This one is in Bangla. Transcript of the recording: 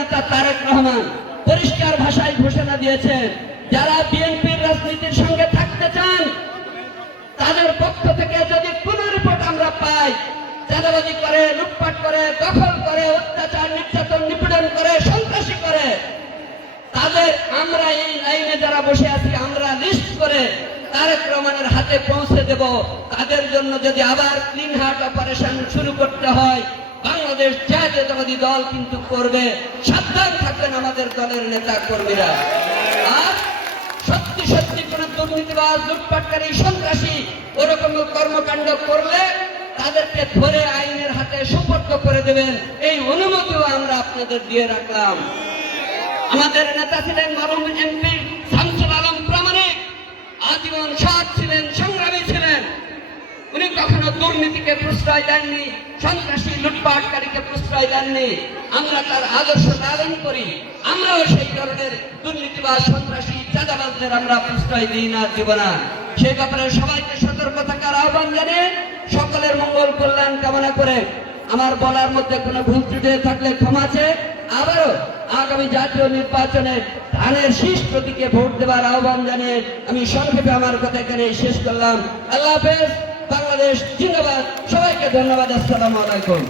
নেতা তারেক রহমান পরিষ্কার ভাষায় ঘোষণা দিয়েছেন, যারা বিএনপির রাজনীতির সঙ্গে থাকতে চান তাদের পক্ষ থেকে যদি কোনো রিপোর্ট আমরা পাই, চাঁদাবাজি করে, লুটপাট করে, দখল করে, অত্যাচার, নির্যাতন, নিপীড়ন করে, সন্ত্রাসী করে, তাদের আমরা এই লাইনে যারা বসে আছি আমরা লিস্ট করে তারেক রহমানের হাতে পৌঁছে দেব। তাদের জন্য যদি আবার ক্লিন হার্ট অপারেশন শুরু করতে হয়, বাংলাদেশ জাতীয়তাবাদী দল কিন্তু করবে। সাবধান থাকবেন আমাদের দলের নেতা কর্মীরা। আর সত্যি সত্যি কোন দুর্নীতিবাজ, লুটপাটকারী, সন্ত্রাসী ওরকম কর্মকাণ্ড করলে তাদেরকে ধরে আইনের হাতে সুপর্দ করে দেবেন, এই অনুমতিও আমরা আপনাদের দিয়ে রাখলাম। আমাদের নেতা ছিলেন মরহুম এমপি শামসুল আলম প্রামাণিক, আজীবন সৎ ছিলেন, সংগ্রামী ছিলেন। উনি কখনো দুর্নীতিকে প্রশ্রয় দেননি, সন্ত্রাসী লুটপাটকারীকে প্রশ্রয় দেননি। আমরা তার আদর্শ পালন করি। আমরাও সেই ধরনের দুর্নীতিবাজ, সন্ত্রাসী, চাঁদাবাজদের আমরা প্রশ্রয় দিই না, দিব না। সেই ব্যাপারে সবাইকে সতর্ক থাকার আহ্বান জানিয়ে সকলের মঙ্গল কল্যাণ কামনা করে আমার বলার মধ্যে কোনো ভুল ত্রুটি থাকলে ক্ষমা চেয়ে আবারও আগামী জাতীয় নির্বাচনে ধানের শীষ প্রতীকে ভোট দেওয়ার আহ্বান জানিয়ে আমি সংক্ষেপে আমার কথা এখানে শেষ করলাম। আল্লাহ হাফেজ। বাংলাদেশ জিন্দাবাদ। সবাইকে ধন্যবাদ। আসসালামু আলাইকুম।